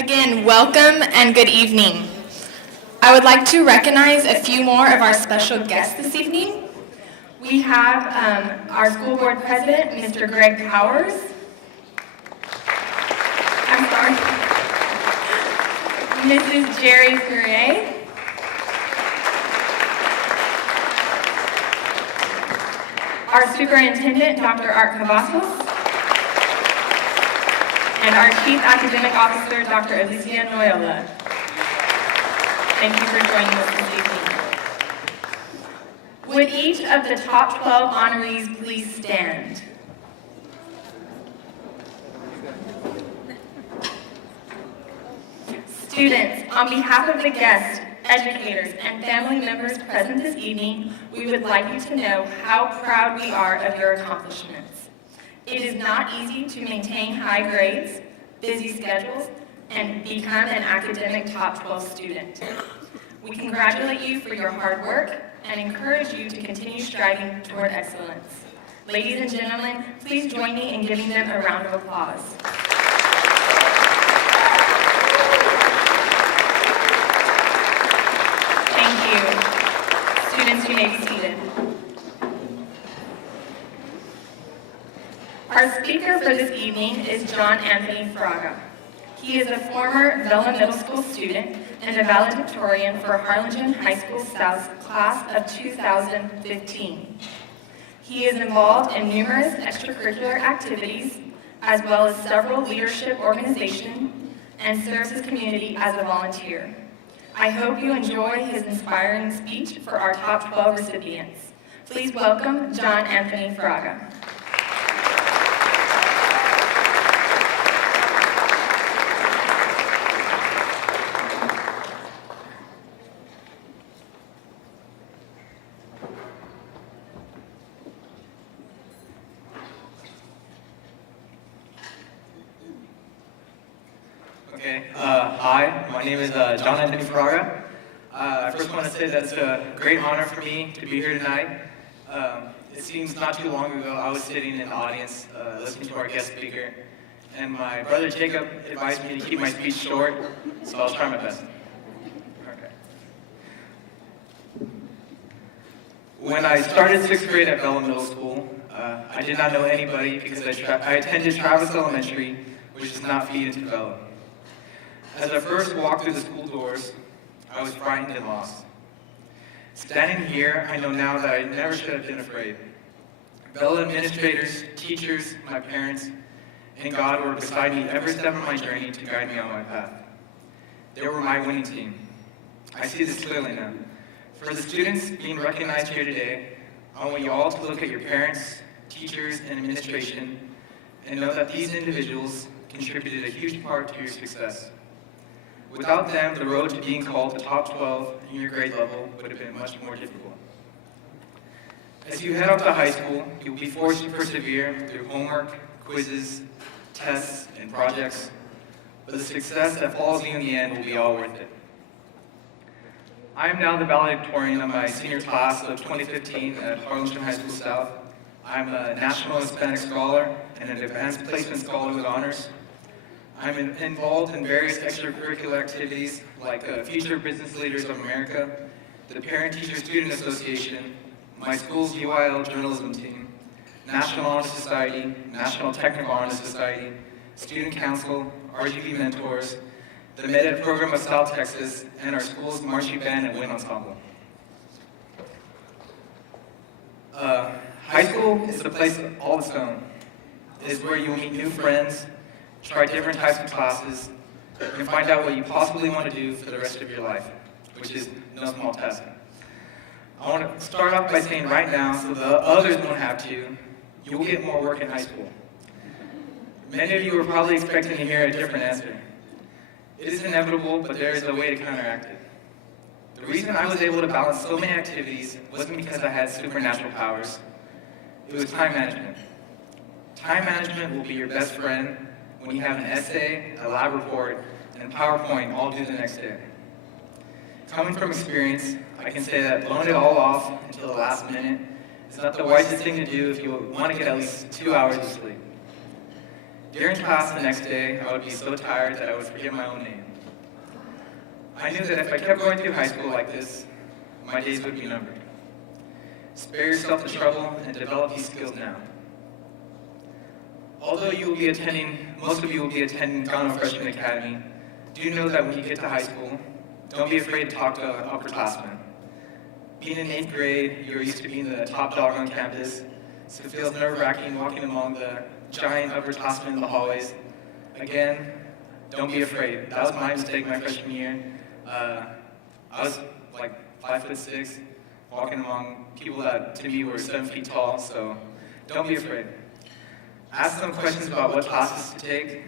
Again, welcome and good evening. I would like to recognize a few more of our special guests this evening. We have our school board president, Mr. Greg Powers. I'm sorry. Mrs. Jerry Fourier. Our superintendent, Dr. Art Cavazos. And our Chief Academic Officer, Dr. Alicia Noyola. Thank you for joining us this evening. Would each of the top 12 honorees please stand? Students, on behalf of the guests, educators, and family members present this evening, we would like you to know how proud we are of your accomplishments. It is not easy to maintain high grades, busy schedules, and become an academic top 12 student. We congratulate you for your hard work and encourage you to continue striving toward excellence. Ladies and gentlemen, please join me in giving them a round of applause. Thank you. Students, you may be seated. Our speaker for this evening is John Anthony Fraga. He is a former Vela Middle School student and a valedictorian for Harlingen High School South's class of 2015. He is involved in numerous extracurricular activities, as well as several leadership organizations, and serves his community as a volunteer. I hope you enjoy his inspiring speech for our top 12 recipients. Please welcome John Anthony Fraga. Hi, my name is John Anthony Fraga. I first want to say that it's a great honor for me to be here tonight. It seems not too long ago I was sitting in the audience listening to our guest speaker, and my brother Jacob advised me to keep my speech short, so I'll try my best. Okay. When I started 6th grade at Vela Middle School, I did not know anybody because I attended Travis Elementary, which does not feed into Vela. As I first walked through the school doors, I was frightened and lost. Standing here, I know now that I never should have been afraid. Vela administrators, teachers, my parents, and God were beside me every step of my journey to guide me on my path. They were my winning team. I see this clearly now. For the students being recognized here today, I want you all to look at your parents, teachers, and administration, and know that these individuals contributed a huge part to your success. Without them, the road to being called the top 12 in your grade level would have been much more difficult. As you head off to high school, you will be forced to persevere through homework, quizzes, tests, and projects, but the success that follows you in the end will be all worth it. I am now the valedictorian of my senior class of 2015 at Harlingen High School South. I'm a National Hispanic Scholar and an Advanced Placement Scholar with honors. I'm involved in various extracurricular activities like Future Business Leaders of America, the Parent-Teacher Student Association, my school's UIL journalism team, National Honor Society, National Technical Honor Society, Student Council, RGV Mentors, the Med-Ed program of South Texas, and our school's marching band and wind ensemble. High school is the place of all its own. It is where you will meet new friends, try different types of classes, and find out what you possibly want to do for the rest of your life, which is no small task. I want to start off by saying right now, so the others don't have to, you will get more work in high school. Many of you are probably expecting to hear a different answer. It is inevitable, but there is a way to counteract it. The reason I was able to balance so many activities wasn't because I had supernatural powers. It was time management. Time management will be your best friend when you have an essay, a lab report, and a PowerPoint all due the next day. Coming from experience, I can say that blowing it all off until the last minute is not the wisest thing to do if you want to get at least 2 hours of sleep. During class the next day, I would be so tired that I would forget my own name. I knew that if I kept going through high school like this, my days would be numbered. Spare yourself the trouble and develop these skills now. Although most of you will be attending Ghana Freshman Academy, do know that when you get to high school, don't be afraid to talk to upperclassmen. Being in 8th grade, you're used to being the top dog on campus, so it feels nerve-wracking walking among the giant upperclassmen in the hallways. Again, don't be afraid. That was my mistake my freshman year. I was like 5'6", walking among people that to me were 7 feet tall, so don't be afraid. Ask them questions about what classes to take,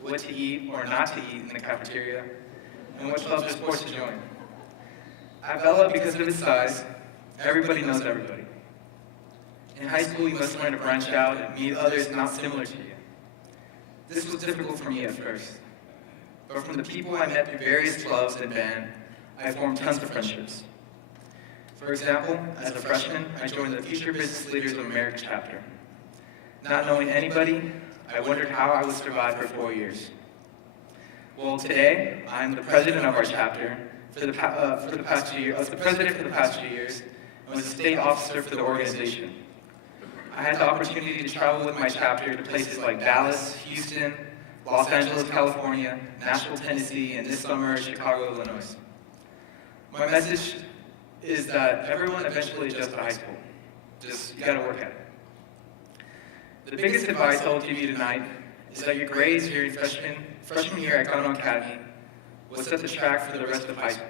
what to eat or not to eat in the cafeteria, and what clubs or sports to join. At Vela, because of its size, everybody knows everybody. In high school, you must learn to branch out and meet others not similar to you. This was difficult for me at first, but from the people I met through various clubs and band, I formed tons of friendships. For example, as a freshman, I joined the Future Business Leaders of America chapter. Not knowing anybody, I wondered how I would survive for 4 years. Well, today, I'm the president of our chapter for the past 2 years. I was the president for the past 2 years and was a state officer for the organization. I had the opportunity to travel with my chapter to places like Dallas, Houston, Los Angeles, California, Nashville, Tennessee, and this summer, Chicago, Illinois. My message is that everyone eventually adjusts to high school. You gotta work at it. The biggest advice I will give you tonight is that your grades during freshman year at Keynote Academy will set the track for the rest of high school.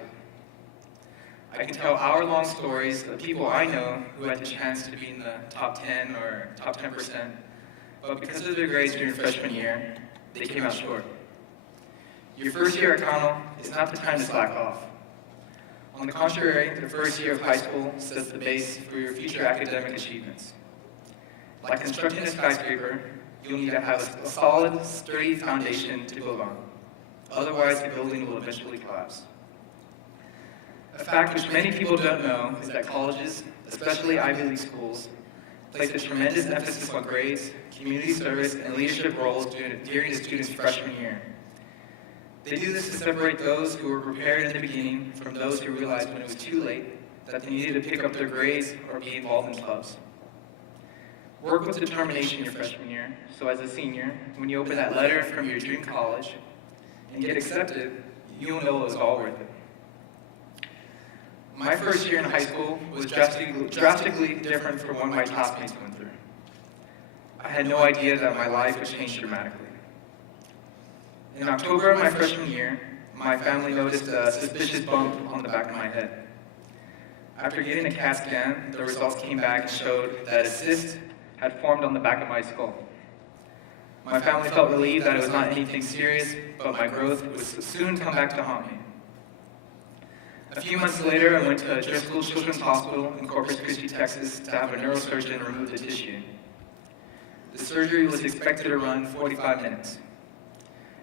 I can tell hour-long stories of people I know who had the chance to be in the top 10 or top 10%, but because of their grades during freshman year, they came out short. Your first year at Keynote is not the time to slack off. On the contrary, the first year of high school sets the base for your future academic achievements. Like constructing a skyscraper, you'll need to have a solid, sturdy foundation to build on. Otherwise, the building will eventually collapse. A fact which many people don't know is that colleges, especially Ivy League schools, place a tremendous emphasis on grades, community service, and leadership roles during the student's freshman year. They do this to separate those who were prepared in the beginning from those who realized when it was too late that they needed to pick up their grades or be involved in clubs. Work with determination your freshman year, so as a senior, when you open that letter from your dream college and get accepted, you'll know it was all worth it. My first year in high school was drastically different from what my classmates went through. I had no idea that my life would change dramatically. In October of my freshman year, my family noticed a suspicious bump on the back of my head. After getting a CAT scan, the results came back and showed that a cyst had formed on the back of my skull. My family felt relieved that it was not anything serious, but my growth would soon come back to haunt me. A few months later, I went to Driscoll Children's Hospital in Corpus Christi, Texas, to have a neurosurgeon remove the tissue. The surgery was expected to run 45 minutes.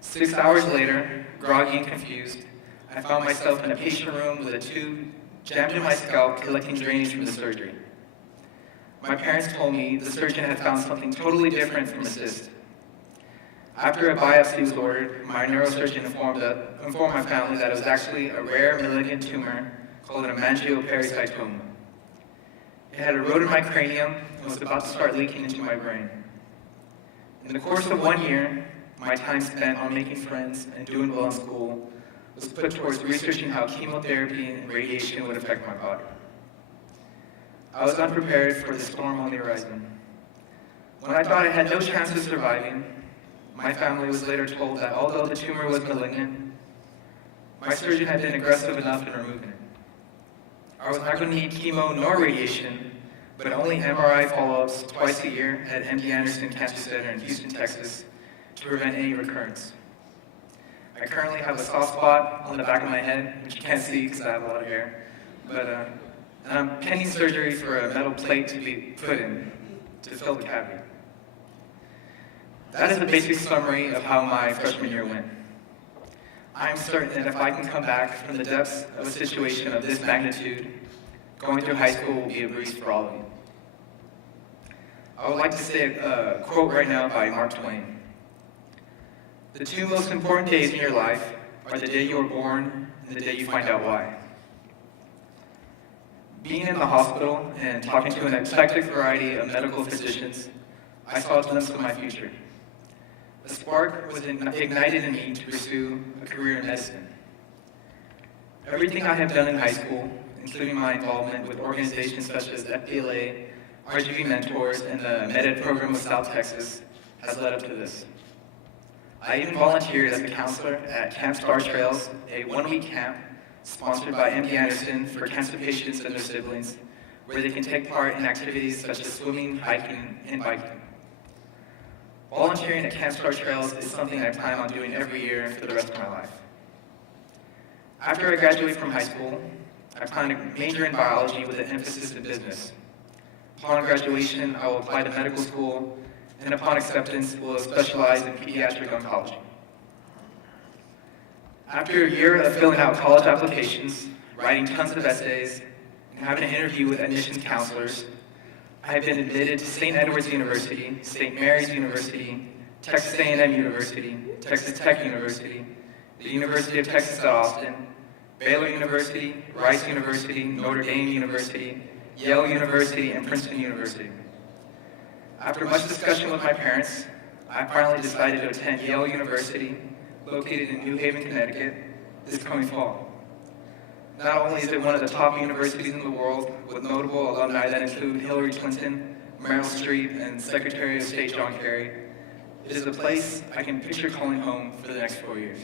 6 hours later, groggy and confused, I found myself in a patient room with a tube jammed in my scalp collecting drainage from the surgery. My parents told me the surgeon had found something totally different from a cyst. After a biopsy was ordered, my neurosurgeon informed my family that it was actually a rare malignant tumor called an hemangiopericytoma. It had eroded my cranium and was about to start leaking into my brain. In the course of 1 year, my time spent on making friends and doing well in school was put towards researching how chemotherapy and radiation would affect my body. I was unprepared for the storm on the horizon. When I thought I had no chance of surviving, my family was later told that although the tumor was malignant, my surgeon had been aggressive enough in removing it. I was not going to need chemo nor radiation, but only MRI follow-ups twice a year at MD Anderson Cancer Center in Houston, Texas, to prevent any recurrence. I currently have a soft spot on the back of my head, which you can't see because I have a lot of hair, and I'm pending surgery for a metal plate to be put in to fill the cavity. That is a basic summary of how my freshman year went. I'm certain that if I can come back from the depths of a situation of this magnitude, going through high school will be a breeze for all of you. I would like to say a quote right now by Mark Twain. The two most important days in your life are the day you were born and the day you find out why. Being in the hospital and talking to an eclectic variety of medical physicians, I saw a glimpse of my future. A spark was ignited in me to pursue a career in medicine. Everything I have done in high school, including my involvement with organizations such as FBLA, RGV Mentors, and the MedEd program of South Texas, has led up to this. I even volunteered as a counselor at Camp Star Trails, a one-week camp sponsored by MD Anderson for cancer patients and their siblings, where they can take part in activities such as swimming, hiking, and biking. Volunteering at Camp Star Trails is something I plan on doing every year for the rest of my life. After I graduate from high school, I plan to major in biology with an emphasis in business. Upon graduation, I will apply to medical school, and upon acceptance, will specialize in pediatric oncology. After a year of filling out college applications, writing tons of essays, and having an interview with admissions counselors, I have been admitted to St. Edward's University, St. Mary's University, Texas A&M University, Texas Tech University, the University of Texas at Austin, Vela University, Rice University, Notre Dame University, Yale University, and Princeton University. After much discussion with my parents, I finally decided to attend Yale University, located in New Haven, Connecticut, this coming fall. Not only is it one of the top universities in the world, with notable alumni that include Hillary Clinton, Meryl Streep, and Secretary of State John Kerry, it is a place I can picture calling home for the next 4 years.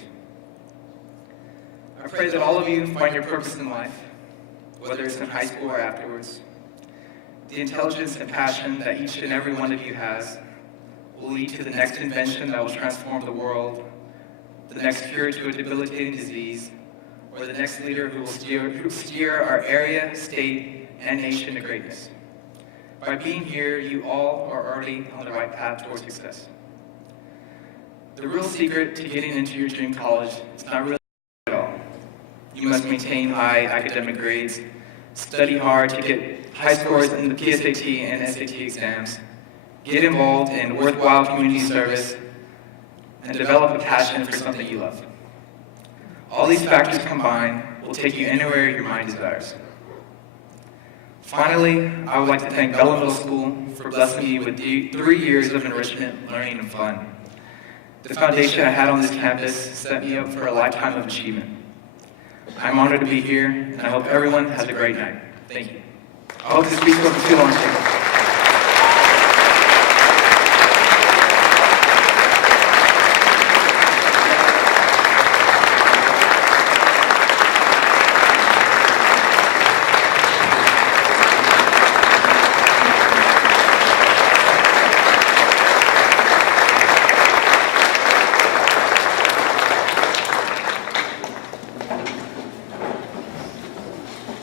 I pray that all of you find your purpose in life, whether it's in high school or afterwards. The intelligence and passion that each and every one of you has will lead to the next invention that will transform the world, the next cure to a debilitating disease, or the next leader who will steer our area, state, and nation to greatness. By being here, you all are already on the right path towards success. The real secret to getting into your dream college is not really at all. You must maintain high academic grades, study hard to get high scores in the PSAT and SAT exams, get involved in worthwhile community service, and develop a passion for something you love. All these factors combined will take you anywhere your mind desires. Finally, I would like to thank Vela Middle School for blessing me with 3 years of enrichment, learning, and fun. The foundation I had on this campus set me up for a lifetime of achievement. I'm honored to be here, and I hope everyone has a great night. Thank you. I hope this speech wasn't too long, too.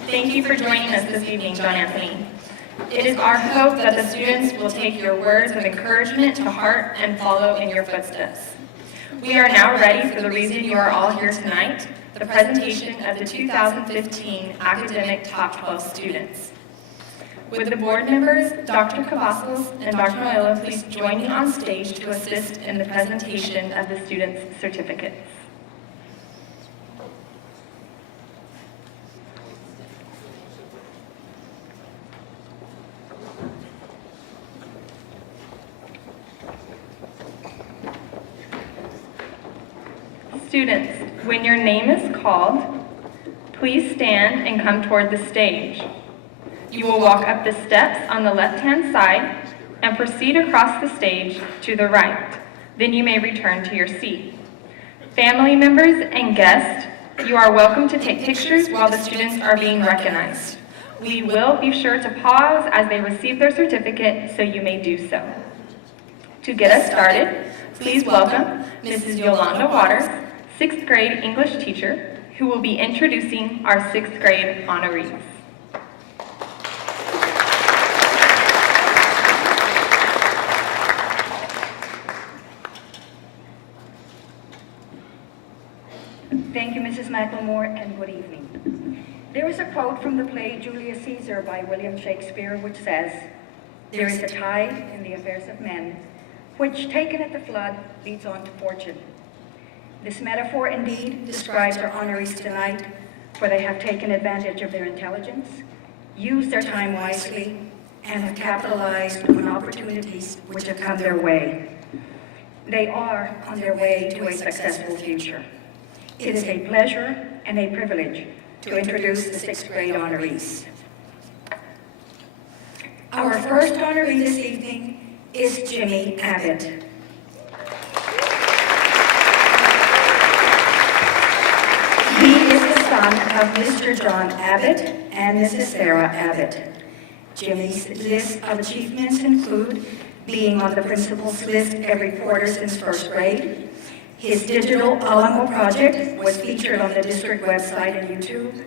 Thank you for joining us this evening, John Anthony. It is our hope that the students will take your words of encouragement to heart and follow in your footsteps. We are now ready for the reason you are all here tonight, the presentation of the 2015 Academic Top 12 students. Would the board members, Dr. Cavazos and Dr. Noella, please join me on stage to assist in the presentation of the students' certificates. Students, when your name is called, please stand and come toward the stage. You will walk up the steps on the left-hand side and proceed across the stage to the right. Then you may return to your seat. Family members and guests, you are welcome to take pictures while the students are being recognized. We will be sure to pause as they receive their certificate, so you may do so. To get us started, please welcome Mrs. Yolanda Waters, 6th grade English teacher, who will be introducing our 6th grade honorees. Thank you, Mrs. McLemore, and good evening. There is a quote from the play Julius Caesar by William Shakespeare which says, "There is a tide in the affairs of men, which taken at the flood leads on to fortune, This metaphor indeed describes our honorees tonight, for they have taken advantage of their intelligence, used their time wisely, and have capitalized on opportunities which have come their way. They are on their way to a successful future. It is a pleasure and a privilege to introduce the sixth grade honorees. Our first honoree this evening is Jimmy Abbott. He is the son of Mr. John Abbott and Mrs. Sarah Abbott. Jimmy's list of achievements include being on the principal's list every quarter since first grade. His digital Alamo project was featured on the district website and YouTube.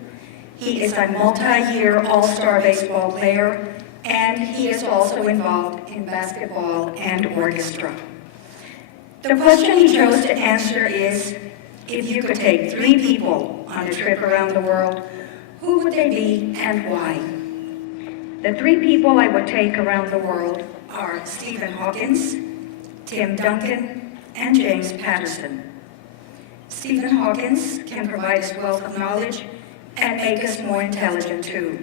He is a multi-year all-star baseball player, and he is also involved in basketball and orchestra. The question he chose to answer is, if you could take 3 people on a trip around the world, who would they be and why? The 3 people I would take around the world are Stephen Hawkins, Tim Duncan, and James Patterson. Stephen Hawkins can provide us wealth of knowledge and make us more intelligent too.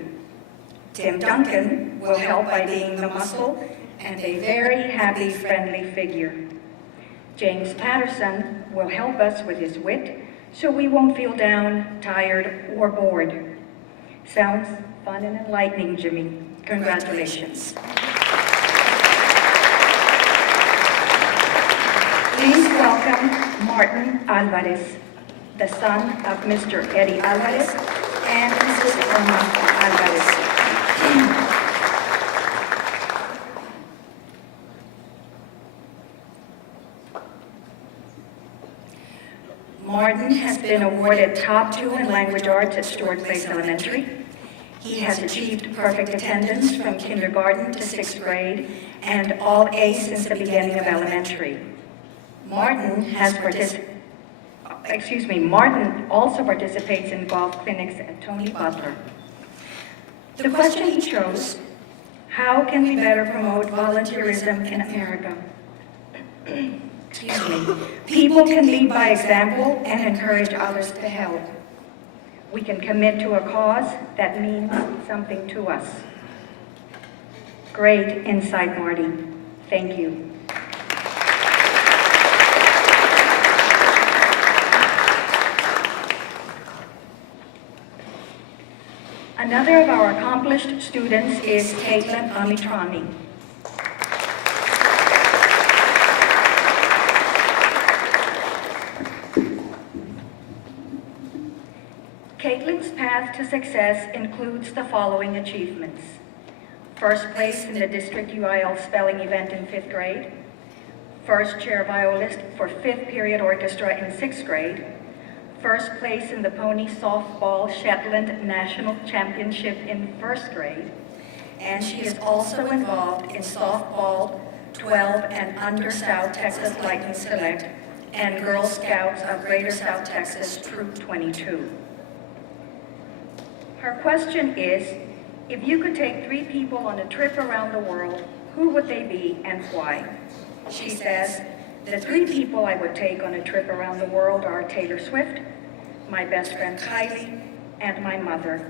Tim Duncan will help by being the muscle and a very happy, friendly figure. James Patterson will help us with his wit so we won't feel down, tired, or bored. Sounds fun and enlightening, Jimmy. Congratulations. Please welcome Martin Alvarez, the son of Mr. Eddie Alvarez and Mrs. Irma Alvarez. Martin has been awarded top 2 in language arts at Stewart Place Elementary. He has achieved perfect attendance from kindergarten to 6th grade and all A's since the beginning of elementary. Martin also participates in golf clinics at Tony Butler. The question he chose, how can we better promote volunteerism in America? Excuse me. People can lead by example and encourage others to help. We can commit to a cause that means something to us. Great insight, Marty. Thank you. Another of our accomplished students is Caitlin Amitrani. Caitlin's path to success includes the following achievements. First place in the district UIL spelling event in 5th grade. First chair violist for 5th period orchestra in 6th grade. First place in the Pony Softball Shetland National Championship in 1st grade. And she is also involved in softball 12 and under South Texas Lightning Select and Girl Scouts of Greater South Texas Troop 22. Her question is, if you could take 3 people on a trip around the world, who would they be and why? She says, the 3 people I would take on a trip around the world are Taylor Swift, my best friend Kylie, and my mother.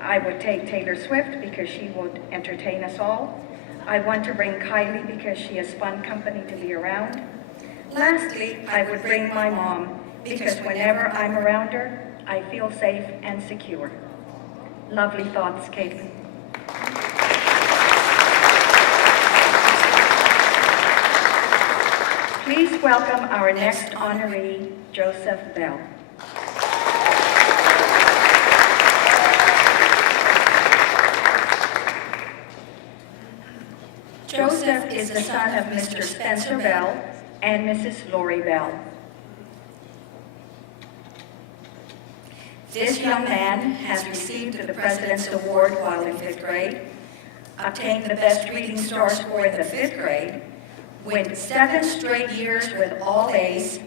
I would take Taylor Swift because she would entertain us all. I want to bring Kylie because she is fun company to be around. Lastly, I would bring my mom because whenever I'm around her, I feel safe and secure. Lovely thoughts, Caitlin. Please welcome our next honoree, Joseph Bell. Joseph is the son of Mr. Spencer Bell and Mrs. Lori Bell. This young man has received the President's Award while in 5th grade, obtained the best reading star score in the 5th grade, went 7 straight years with all A's,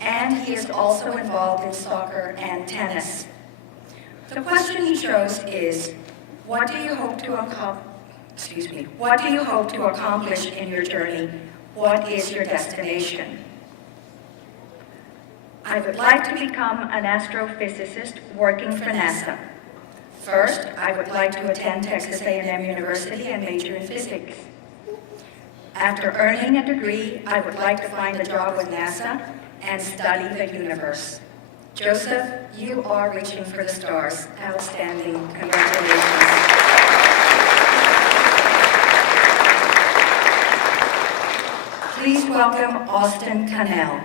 and he is also involved in soccer and tennis. The question he chose is, what do you hope to accomplish in your journey? What is your destination? I would like to become an astrophysicist working for NASA. First, I would like to attend Texas A&M University and major in physics. After earning a degree, I would like to find a job with NASA and study the universe. Joseph, you are reaching for the stars. Outstanding. Congratulations. Please welcome Austin Cannell.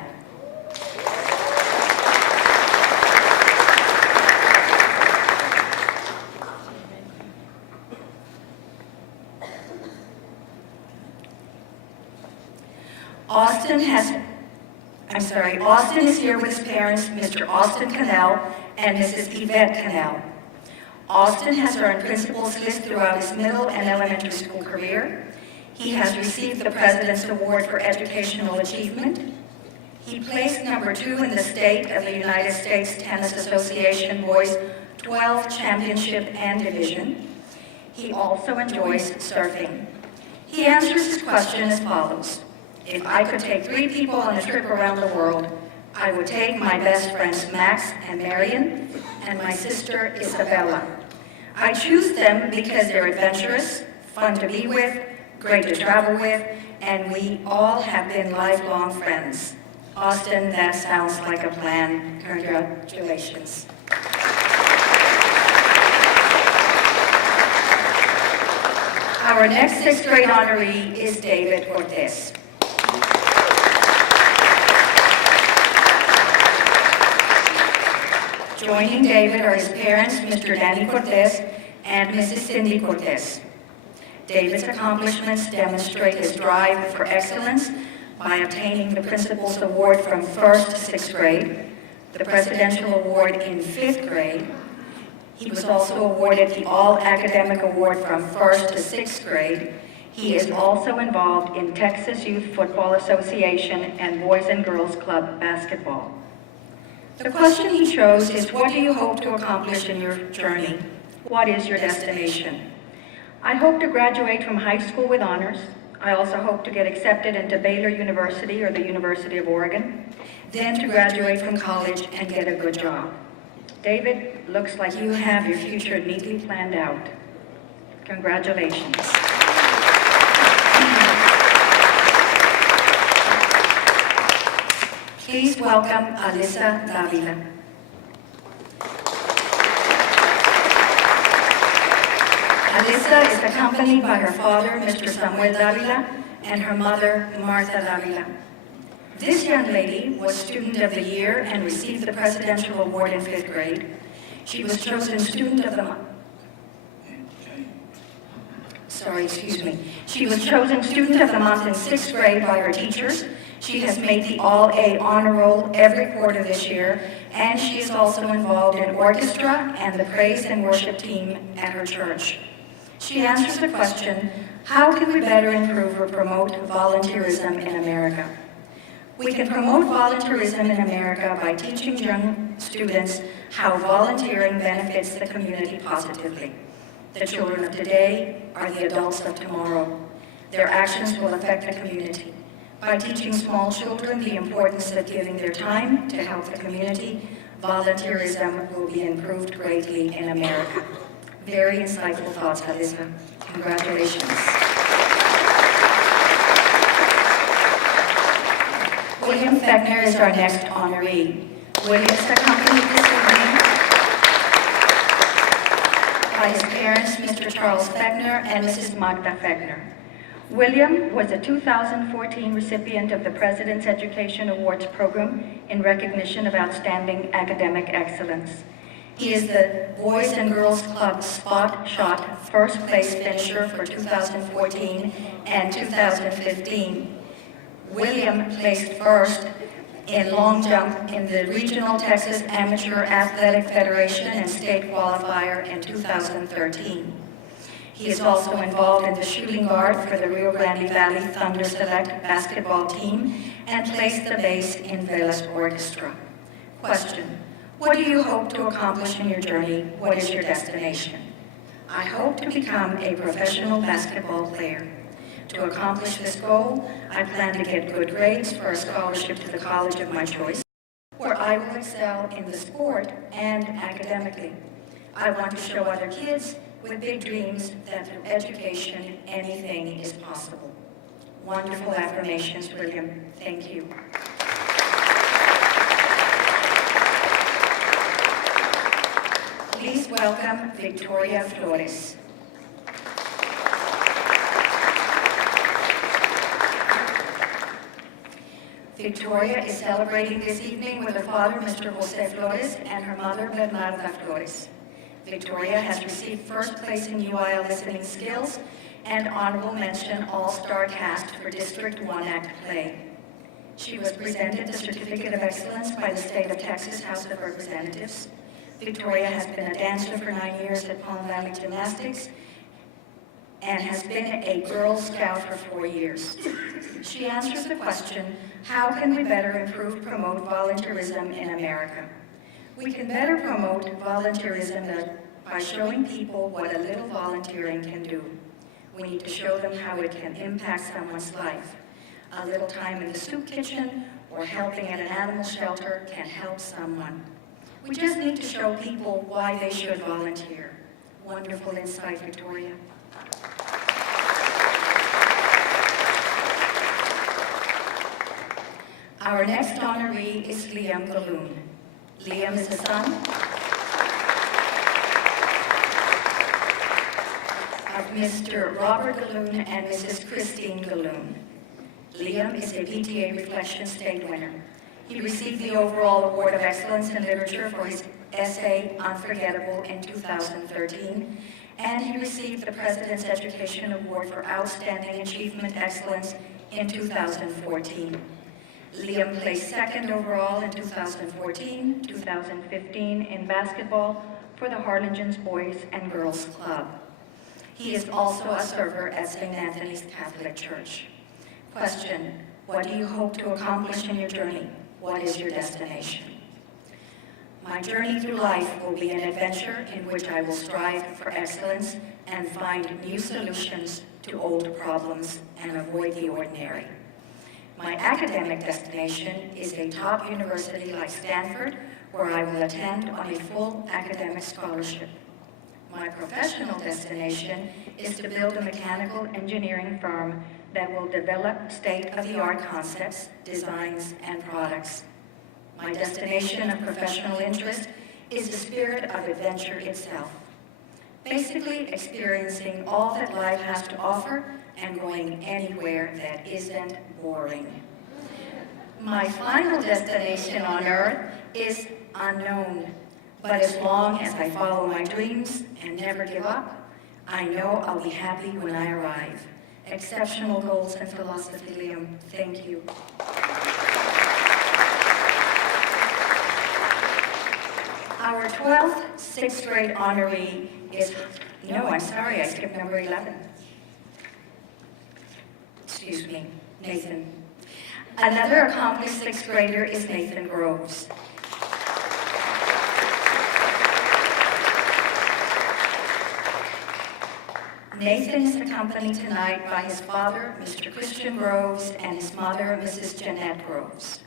Austin is here with his parents, Mr. Austin Cannell and Mrs. Yvette Cannell. Austin has earned principal's list throughout his middle and elementary school career. He has received the President's Award for Educational Achievement. He placed number 2 in the state of the United States Tennis Association Boys 12 Championship and Division. He also enjoys surfing. He answers his question as follows. If I could take 3 people on a trip around the world, I would take my best friends Max and Marion and my sister Isabella. I choose them because they're adventurous, fun to be with, great to travel with, and we all have been lifelong friends. Austin, that sounds like a plan. Congratulations. Our next 6th grade honoree is David Cortez. Joining David are his parents, Mr. Danny Cortez and Mrs. Cindy Cortez. David's accomplishments demonstrate his drive for excellence by obtaining the Principal's Award from 1st to 6th grade, the Presidential Award in 5th grade. He was also awarded the All-Academic Award from 1st to 6th grade. He is also involved in Texas Youth Football Association and Boys and Girls Club basketball. The question he chose is, what do you hope to accomplish in your journey? What is your destination? I hope to graduate from high school with honors. I also hope to get accepted into Baylor University or the University of Oregon. Then to graduate from college and get a good job. David, looks like you have your future neatly planned out. Congratulations. Please welcome Alyssa Davila. Alyssa is accompanied by her father, Mr. Samuel Davila, and her mother, Martha Davila. This young lady was Student of the Year and received the Presidential Award in 5th grade. She was chosen Student of the Month. She was chosen Student of the Month in 6th grade by her teachers. She has made the All-A honor roll every quarter this year, and she is also involved in orchestra and the praise and worship team at her church. She answers the question, how can we better improve or promote volunteerism in America? We can promote volunteerism in America by teaching young students how volunteering benefits the community positively. The children of today are the adults of tomorrow. Their actions will affect the community. By teaching small children the importance of giving their time to help the community, volunteerism will be improved greatly in America. Very insightful thoughts, Alyssa. Congratulations. William Fechner is our next honoree. William is accompanied this evening by his parents, Mr. Charles Fechner and Mrs. Magda Fechner. William was a 2014 recipient of the President's Education Awards Program in recognition of outstanding academic excellence. He is the Boys and Girls Club Spot Shot first place finisher for 2014 and 2015. William placed first in long jump in the Regional Texas Amateur Athletic Federation and state qualifier in 2013. He is also involved in the shooting guard for the Rio Grande Valley Thunder Select basketball team and placed the bass in Vela's orchestra. Question: what do you hope to accomplish in your journey? What is your destination? I hope to become a professional basketball player. To accomplish this goal, I plan to get good grades for a scholarship to the college of my choice, where I I will excel in the sport and academically. I want to show other kids with big dreams that through education, anything is possible. Wonderful affirmations, William. Thank you. Please welcome Victoria Flores. Victoria is celebrating this evening with her father, Mr. Jose Flores, and her mother, Bernarda Flores. Victoria has received first place in UIL listening skills and honorable mention all-star cast for District 1 Act Play. She was presented the Certificate of Excellence by the State of Texas House of Representatives. Victoria has been a dancer for 9 years at Palm Valley Gymnastics and has been a Girl Scout for 4 years. She answers the question, how can we better promote volunteerism in America? We can better promote volunteerism by showing people what a little volunteering can do. We need to show them how it can impact someone's life. A little time in the soup kitchen or helping at an animal shelter can help someone. We just need to show people why they should volunteer. Wonderful insight, Victoria. Our next honoree is Liam Galoon. Liam is the son of Mr. Robert Galoon and Mrs. Christine Galoon. Liam is a PTA Reflection State winner. He received the overall Award of Excellence in Literature for his essay, Unforgettable, in 2013, and he received the President's Education Award for Outstanding Achievement Excellence in 2014. Liam placed second overall in 2014, 2015 in basketball for the Harlingen Boys and Girls Club. He is also a server at St. Anthony's Catholic Church. Question, what do you hope to accomplish in your journey? What is your destination? My journey through life will be an adventure in which I will strive for excellence and find new solutions to old problems and avoid the ordinary. My academic destination is a top university like Stanford, where I will attend on a full academic scholarship. My professional destination is to build a mechanical Engineering firm that will develop state-of-the-art concepts, designs, and products. My destination of professional interest is the spirit of adventure itself. Basically, experiencing all that life has to offer and going anywhere that isn't boring. My final destination on Earth is unknown, but as long as I follow my dreams and never give up, I know I'll be happy when I arrive. Exceptional goals and philosophy, Liam. Thank you. Our 12th sixth grade honoree is, no, I'm sorry, I skipped number 11. Excuse me, Nathan. Another accomplished sixth grader is Nathan Groves. Nathan is accompanied tonight by his father, Mr. Christian Groves, and his mother, Mrs. Jeanette Groves.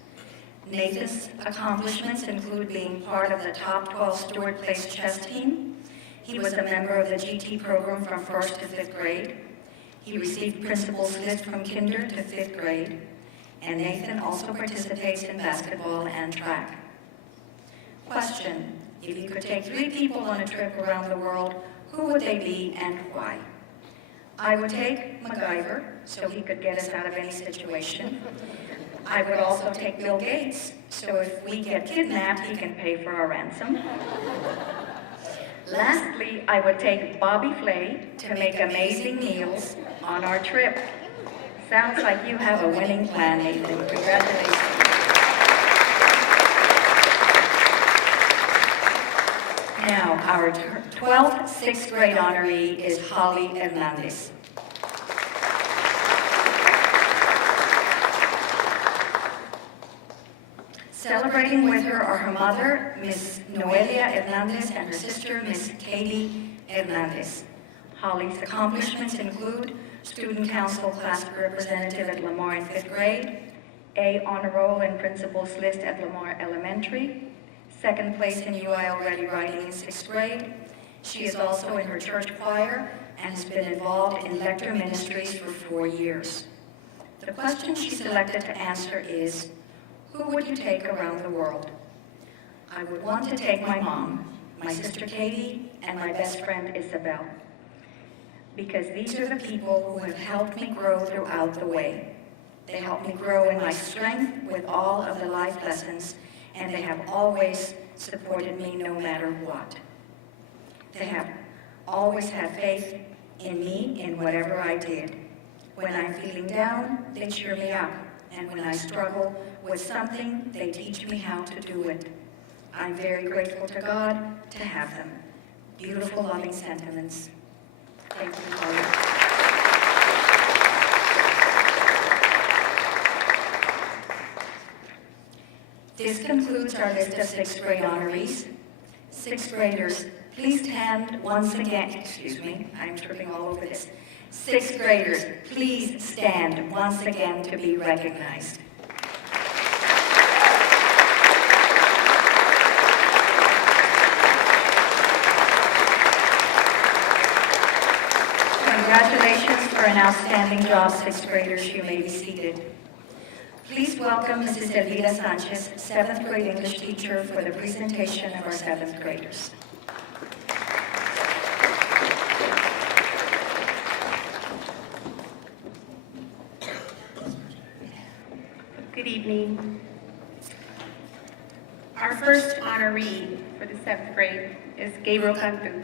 Nathan's accomplishments include being part of the top 12 Stewart Place chess team. He was a member of the GT program from 1st to 5th grade. He received principal's list from kinder to 5th grade. And Nathan also participates in basketball and track. Question, if you could take 3 people on a trip around the world, who would they be and why? I would take MacGyver, so he could get us out of any situation. I would also take Bill Gates, so if we get kidnapped, he can pay for our ransom. Lastly, I would take Bobby Flay to make amazing meals on our trip. Sounds like you have a winning plan, Nathan. Congratulations. Now, our 12th sixth grade honoree is Holly Hernandez. Celebrating with her are her mother, Miss Noelia Hernandez, and her sister, Miss Katie Hernandez. Holly's accomplishments include student council class representative at Lamar in 5th grade, A honor roll in principal's list at Lamar Elementary, second place in UIL Ready Writing in 6th grade. She is also in her church choir and has been involved in lector ministries for 4 years. The question she selected to answer is, who would you take around the world? I would want to take my mom, my sister Katie, and my best friend Isabel, because these are the people who have helped me grow throughout the way. They helped me grow in my strength with all of the life lessons, and they have always supported me no matter what. They have always had faith in me in whatever I did. When I'm feeling down, they cheer me up, and when I struggle with something, they teach me how to do it. I'm very grateful to God to have them. Beautiful, loving sentiments. Thank you, Paula. This concludes our list of 6th grade honorees. 6th graders, please stand once again. Excuse me, I'm tripping all over this. 6th graders, please stand once again to be recognized. Congratulations for an outstanding job, 6th graders. You may be seated. Please welcome Mrs. Elvira Sanchez, 7th grade English teacher, for the presentation of our 7th graders. Good evening. Our first honoree for the 7th grade is Gabriel Cantu.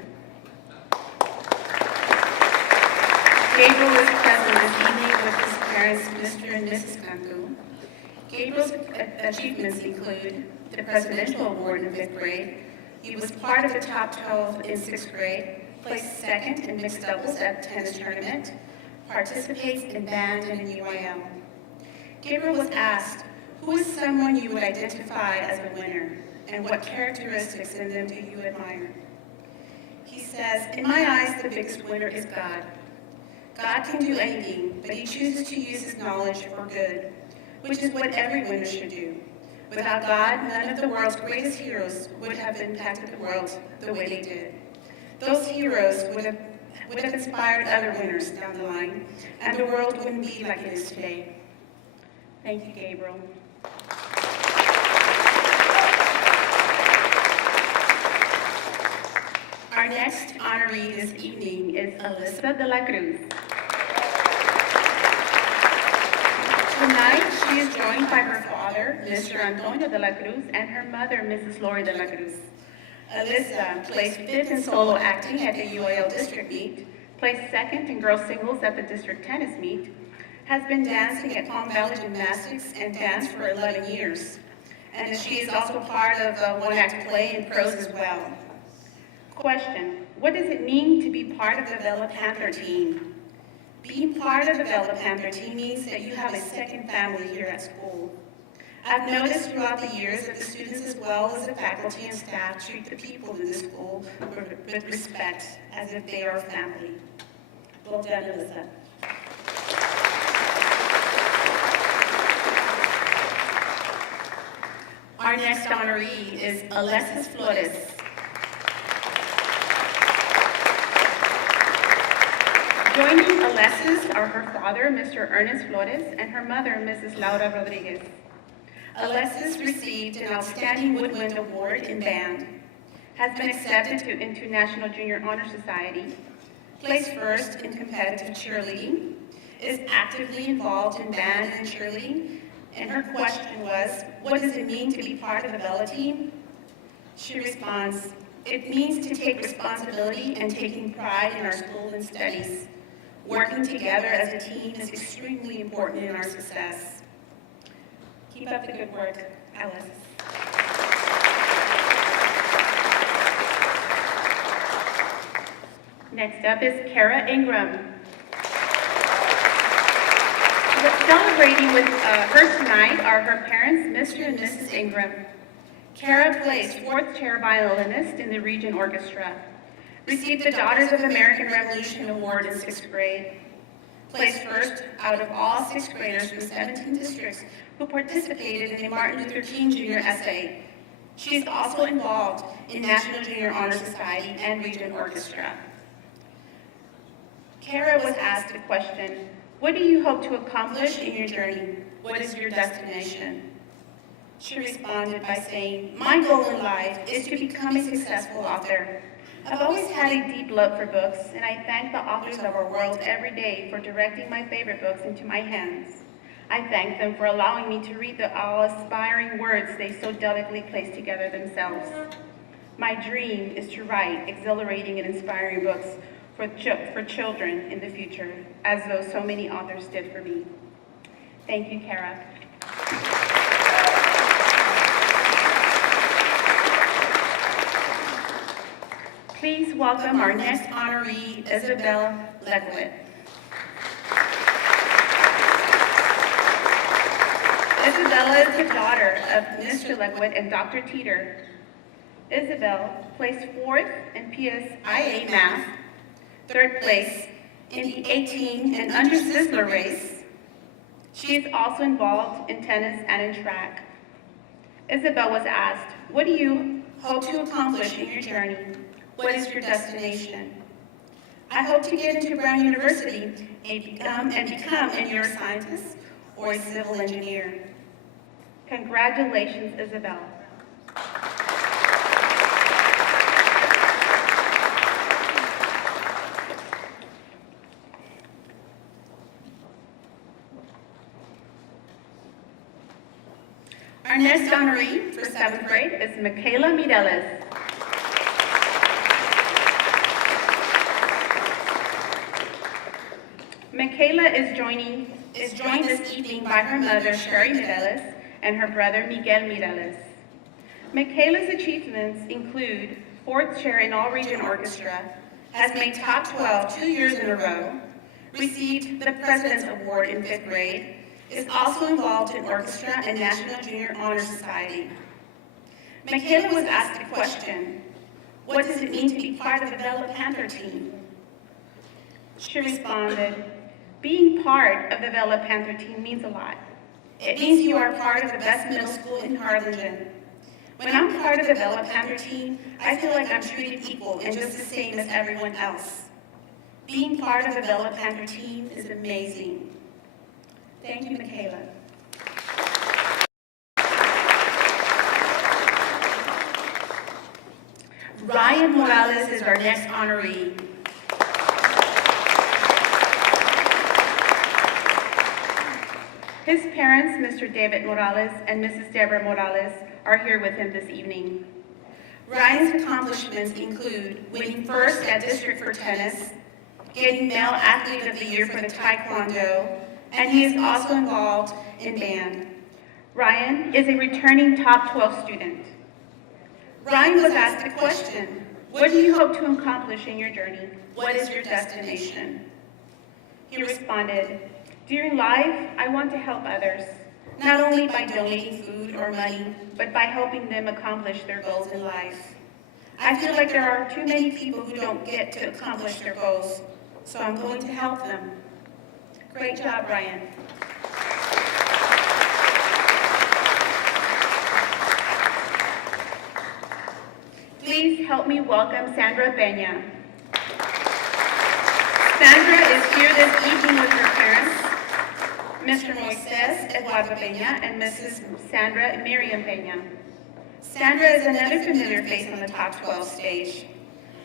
Gabriel is present this evening with his parents, Mr. and Mrs. Cantu. Gabriel's achievements include the Presidential Award in 5th grade. He was part of the top 12 in 6th grade, placed second in mixed doubles at tennis tournament, participates in band and in UIL. Gabriel was asked, who is someone you would identify as a winner, and what characteristics in them do you admire? He says, in my eyes, the biggest winner is God. God can do anything, but he chooses to use his knowledge for good, which is what every winner should do. Without God, none of the world's greatest heroes would have impacted the world the way they did. Those heroes would have inspired other winners down the line, and the world wouldn't be like it is today. Thank you, Gabriel. Our next honoree this evening is Alyssa de la Cruz. Tonight, she is joined by her father, Mr. Antonio de la Cruz, and her mother, Mrs. Lori de la Cruz. Alyssa placed 5th in solo acting at the UIL district meet, placed 2nd in girls singles at the district tennis meet, has been dancing at Palm Valley Gymnastics and danced for 11 years. And she is also part of a one-act play in prose as well. Question, what does it mean to be part of the Vela Panther team? Being part of the Vela Panther team means that you have a second family here at school. I've noticed throughout the years that the students as well as the faculty and staff treat the people in this school with respect, as if they are family. Well done, Alyssa. Our next honoree is Alexis Flores. Joining Alexis are her father, Mr. Ernest Flores, and her mother, Mrs. Laura Rodriguez. Alexis received an Outstanding Woodwind Award in band, has been accepted into National Junior Honor Society, placed first in competitive cheerleading, is actively involved in band and cheerleading, and her question was, what does it mean to be part of the Vela team? She responds, it means to take responsibility and taking pride in our school and studies. Working together as a team is extremely important in our success. Keep up the good work, Alice. Next up is Kara Ingram. Celebrating with her tonight are her parents, Mr. and Mrs. Ingram. Kara plays 4th chair violinist in the Region Orchestra. Received the Daughters of American Revolution Award in 6th grade. placed first out of all sixth graders from 17 districts who participated in the Martin Luther King Jr. essay. She is also involved in National Junior Honor Society and Regent Orchestra. Kara was asked a question, what do you hope to accomplish in your journey? What is your destination? She responded by saying, my goal in life is to become a successful author. I've always had a deep love for books, and I thank the authors of our world every day for directing my favorite books into my hands. I thank them for allowing me to read the awe-inspiring words they so delicately place together themselves. My dream is to write exhilarating and inspiring books for children in the future, as though so many authors did for me. Thank you, Kara. Please welcome our next honoree, Isabel Legwitt. Isabella is the daughter of Mr. Legwitt and Dr. Teeter. Isabel placed 4th in PSIA Math, 3rd place in the 18 and under Sizzler race. She is also involved in tennis and in track. Isabel was asked, what do you hope to accomplish in your journey? What is your destination? I hope to get into Brown University and become a neuroscientist or a civil engineer. Congratulations, Isabel. Our next honoree for 7th grade is Michaela Mireles. Michaela is joined this evening by her mother, Sherry Mireles, and her brother, Miguel Mireles. Michaela's achievements include 4th chair in all region orchestra, has made top 12 2 years in a row, received the President's Award in 5th grade, is also involved in orchestra and National Junior Honor Society. Michaela was asked a question, what does it mean to be part of the Vela Panther team? She responded, being part of the Vela Panther team means a lot. It means you are part of the best middle school in Harlingen. When I'm part of the Vela Panther team, I feel like I'm treated equal and just the same as everyone else. Being part of the Vela Panther team is amazing. Thank you, Michaela. Ryan Morales is our next honoree. His parents, Mr. David Morales and Mrs. Deborah Morales, are here with him this evening. Ryan's accomplishments include winning 1st at district for tennis, getting Male Athlete of the Year for the Taekwondo, and he is also involved in band. Ryan is a returning top 12 student. Ryan was asked a question, what do you hope to accomplish in your journey? What is your destination? He responded, during life, I want to help others, not only by donating food or money, but by helping them accomplish their goals in life. I feel like there are too many people who don't get to accomplish their goals, so I'm going to help them. Great job, Ryan. Please help me welcome Sandra Peña. Sandra is here this evening with her parents, Mr. Moises Eduardo Peña and Mrs. Sandra Miriam Peña. Sandra is another familiar face on the top 12 stage.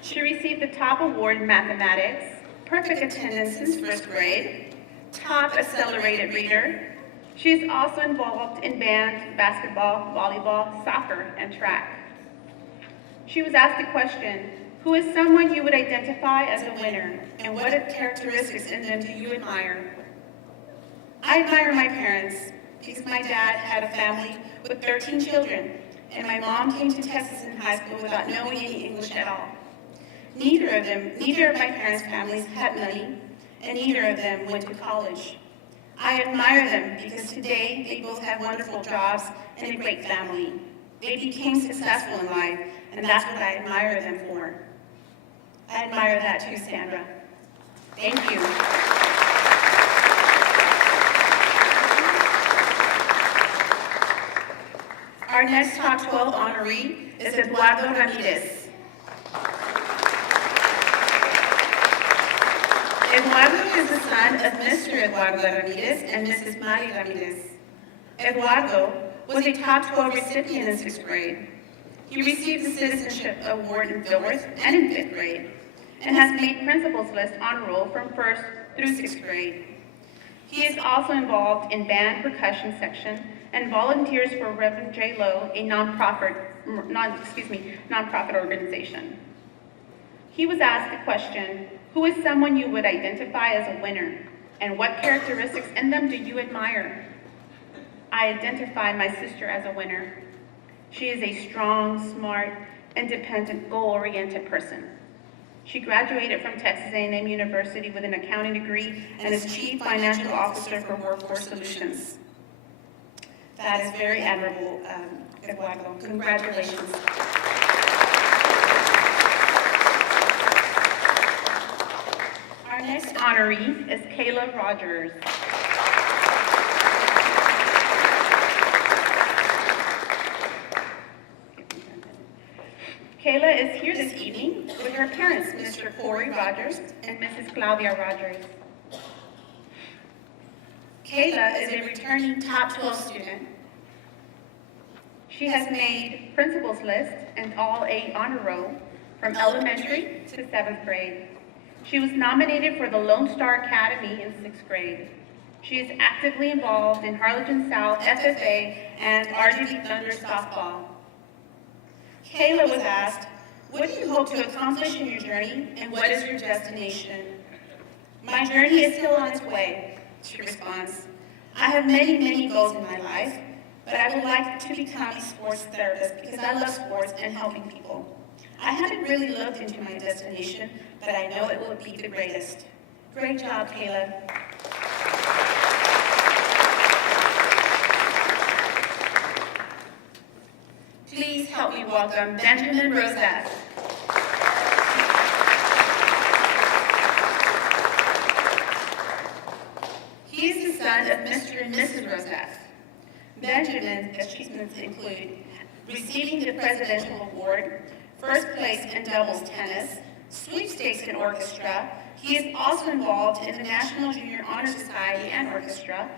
She received the top award in mathematics, perfect attendance since 1st grade, top accelerated reader. She is also involved in band, basketball, volleyball, soccer, and track. She was asked a question, who is someone you would identify as a winner, and what characteristics in them do you admire? I admire my parents because my dad had a family with 13 children, and my mom came to Texas in high school without knowing any English at all. Neither of my parents' families had money, and neither of them went to college. I admire them because today they both have wonderful jobs and a great family. They became successful in life, and that's what I admire them for. I admire that too, Sandra. Thank you. Our next top 12 honoree is Eduardo Ramirez. Eduardo is the son of Mr. Eduardo Ramirez and Mrs. Mari Ramirez. Eduardo was a top 12 recipient in 6th grade. He received the Citizenship Award in 4th and in 5th grade, and has made Principal's List honor roll from 1st through 6th grade. He is also involved in band percussion section and volunteers for Reverend J. Lowe, a nonprofit organization. He was asked the question, who is someone you would identify as a winner, and what characteristics in them do you admire? I identify my sister as a winner. She is a strong, smart, independent, goal-oriented person. She graduated from Texas A&M University with an accounting degree and is Chief Financial Officer for Workforce Solutions. That is very admirable, Eduardo. Congratulations. Our next honoree is Kayla Rogers. Kayla is here this evening with her parents, Mr. Corey Rogers and Mrs. Claudia Rogers. Kayla is a returning top 12 student. She has made Principal's List and all 8 honor roll from elementary to 7th grade. She was nominated for the Lone Star Academy in 6th grade. She is actively involved in Harlingen South FFA and RGB Thunder softball. Kayla was asked, what do you hope to accomplish in your journey, and what is your destination? My journey is still on its way, she responds. I have many, many goals in my life, but I would like to become a sports therapist because I love sports and helping people. I haven't really looked into my destination, but I know it will be the greatest. Great job, Kayla. Please help me welcome Benjamin Rosas. He is the son of Mr. and Mrs. Rosas. Benjamin's achievements include receiving the Presidential Award, first place in doubles tennis, sweepstakes in orchestra. He is also involved in the National Junior Honor Society and Orchestra.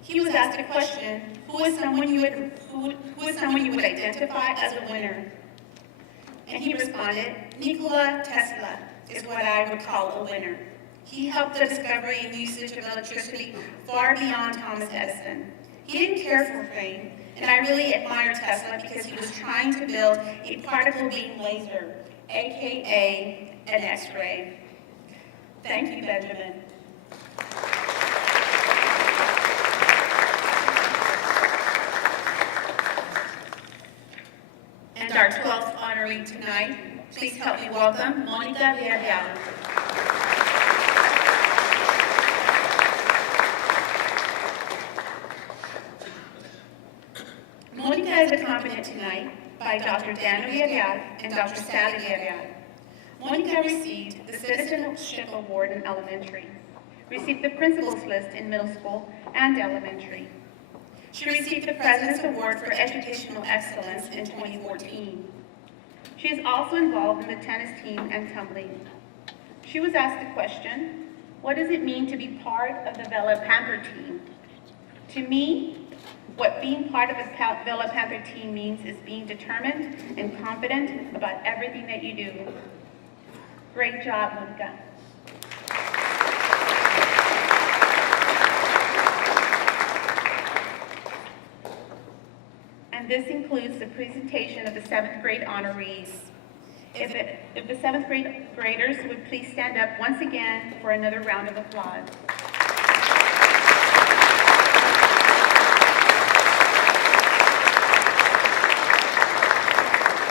He was asked a question, who is someone you would identify as a winner? And he responded, Nikola Tesla is what I would call a winner. He helped the discovery and usage of electricity far beyond Thomas Edison. He didn't care for fame, and I really admire Tesla because he was trying to build a particle beam laser, AKA an X-ray. Thank you, Benjamin. And our 12th honoree tonight, please help me welcome Monica Villarreal. Monica is accompanied tonight by Dr. Dan Villarreal and Dr. Sally Villarreal. Monica received the Citizenship Award in elementary, received the Principal's List in middle school and elementary. She received the President's Award for Educational Excellence in 2014. She is also involved in the tennis team and tumbling. She was asked the question, what does it mean to be part of the Vela Panther team? To me, what being part of the Vela Panther team means is being determined and confident about everything that you do. Great job, Monica. And this includes the presentation of the 7th grade honorees. If the 7th grade graders would please stand up once again for another round of applause.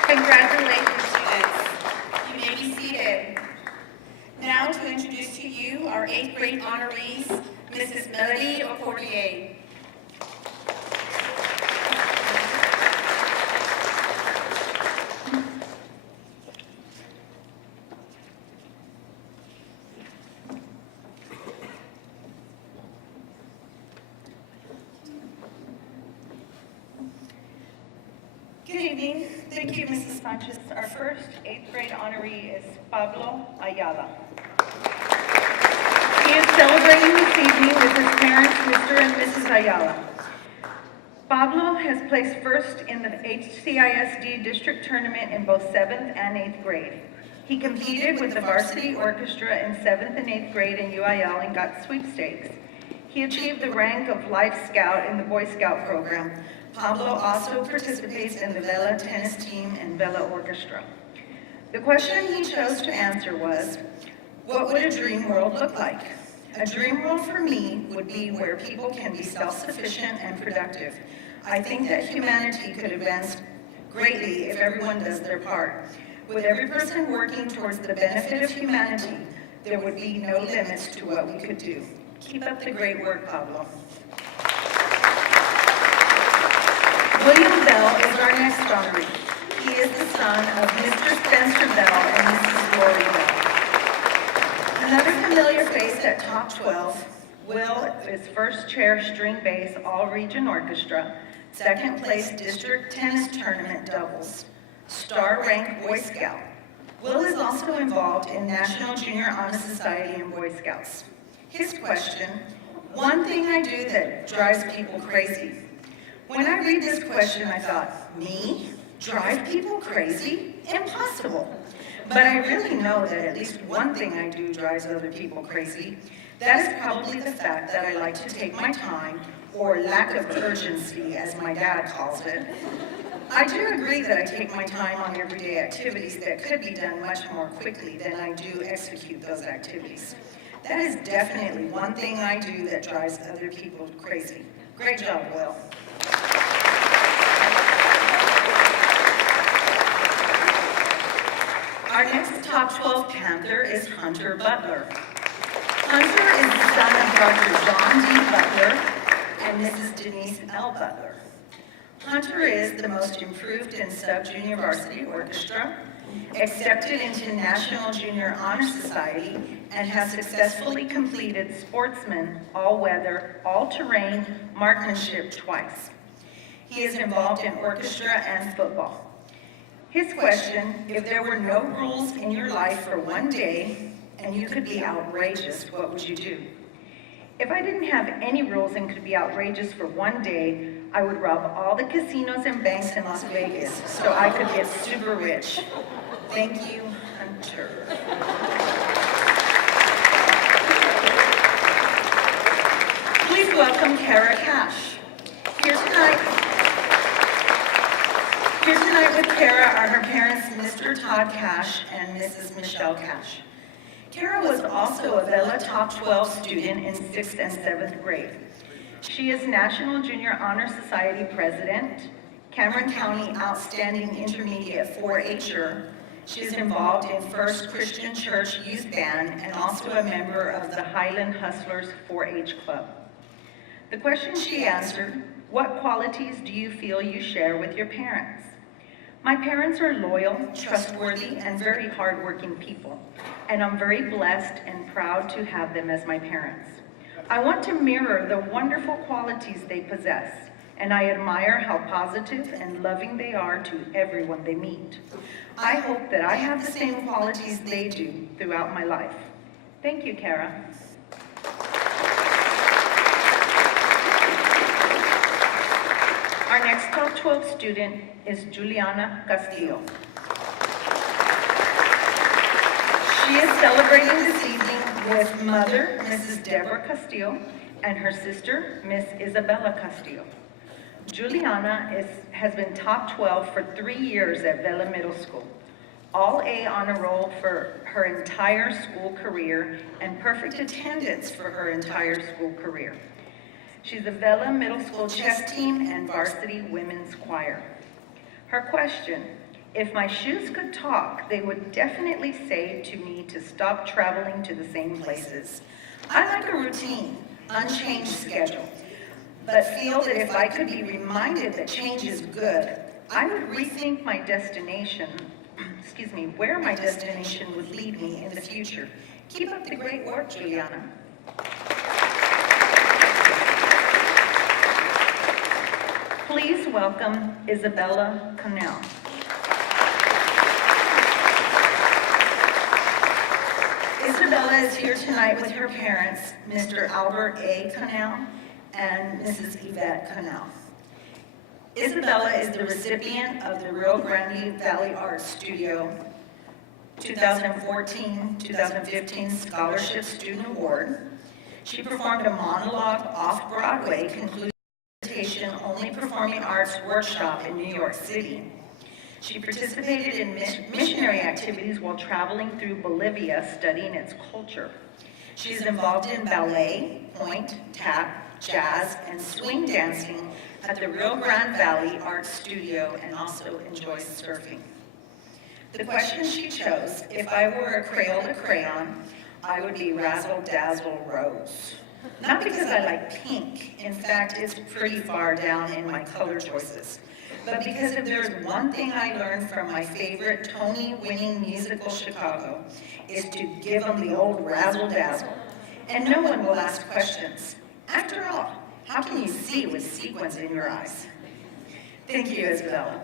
Congratulations, students. You may be seated. Now to introduce to you our 8th grade honorees, Mrs. Melody Ocordier. evening. Thank you, Mrs. Sanchez. Our first 8th grade honoree is Pablo Ayala. He is celebrating this evening with his parents, Mr. and Mrs. Ayala. Pablo has placed first in the HCISD district tournament in both 7th and 8th grade. He competed with the varsity orchestra in 7th and 8th grade in UIL and got sweepstakes. He achieved the rank of Life Scout in the Boy Scout program. Pablo also participates in the Vela tennis team and Vela orchestra. The question he chose to answer was, what would a dream world look like? A dream world for me would be where people can be self-sufficient and productive. I think that humanity could advance greatly if everyone does their part. With every person working towards the benefit of humanity, there would be no limits to what we could do. Keep up the great work, Pablo. William Bell is our next honoree. He is the son of Mr. Spencer Bell and Mrs. Lori Bell. Another familiar face at Top 12, Will is first chair string bass all-region orchestra, second place district tennis tournament doubles, star rank Boy Scout. Will is also involved in National Junior Honor Society and Boy Scouts. His question, one thing I do that drives people crazy. When I read this question, I thought, me? Drive people crazy? Impossible. But I really know that at least one thing I do drives other people crazy. That is probably the fact that I like to take my time, or lack of urgency, as my dad calls it. I do agree that I take my time on everyday activities that could be done much more quickly than I do execute those activities. That is definitely one thing I do that drives other people crazy. Great job, Will. Our next Top 12 Panther is Hunter Butler. Hunter is the son of Dr. John D. Butler and Mrs. Denise L. Butler. Hunter is the most improved in sub-junior varsity orchestra, accepted into National Junior Honor Society, and has successfully completed sportsman, all-weather, all-terrain marksmanship twice. He is involved in orchestra and football. His question, if there were no rules in your life for one day and you could be outrageous, what would you do? If I didn't have any rules and could be outrageous for one day, I would rob all the casinos and banks in Las Vegas so I could get super rich. Thank you, Hunter. Please welcome Kara Cash. Here tonight with Kara are her parents, Mr. Todd Cash and Mrs. Michelle Cash. Kara was also a Vela Top 12 student in 6th and 7th grade. She is National Junior Honor Society President, Cameron County Outstanding Intermediate 4-H'er. She is involved in First Christian Church Youth Band and also a member of the Highland Hustlers 4-H Club. The question she answered, what qualities do you feel you share with your parents? My parents are loyal, trustworthy, and very hardworking people, and I'm very blessed and proud to have them as my parents. I want to mirror the wonderful qualities they possess, and I admire how positive and loving they are to everyone they meet. I hope that I have the same qualities they do throughout my life. Thank you, Kara. Our next Top 12 student is Juliana Castillo. She is celebrating this evening with mother, Mrs. Deborah Castillo, and her sister, Miss Isabella Castillo. Juliana has been top 12 for 3 years at Vela Middle School, all A honor roll for her entire school career, and perfect attendance for her entire school career. She's a Vela Middle School chess team and varsity women's choir. Her question, if my shoes could talk, they would definitely say to me to stop traveling to the same places. I like a routine, unchanged schedule, but feel that if I could be reminded that change is good, I would rethink my destination, where my destination would lead me in the future. Keep up the great work, Juliana. Please welcome Isabella Connell. Isabella is here tonight with her parents, Mr. Albert A. Connell and Mrs. Yvette Connell. Isabella is the recipient of the Rio Grande Valley Arts Studio 2014-2015 Scholarship Student Award. She performed a monologue off-Broadway concluding the Only Performing Arts Workshop in New York City. She participated in missionary activities while traveling through Bolivia studying its culture. She is involved in ballet, point, tap, jazz, and swing dancing at the Rio Grande Valley Arts Studio and also enjoys surfing. The question she chose, if I were a Crayola crayon, I would be Razzle Dazzle Rose. Not because I like pink, in fact, it's pretty far down in my color choices, but because if there's one thing I learned from my favorite Tony-winning musical Chicago, is to give them the old Razzle Dazzle, and no one will ask questions. After all, how can you see with sequins in your eyes? Thank you, Isabella.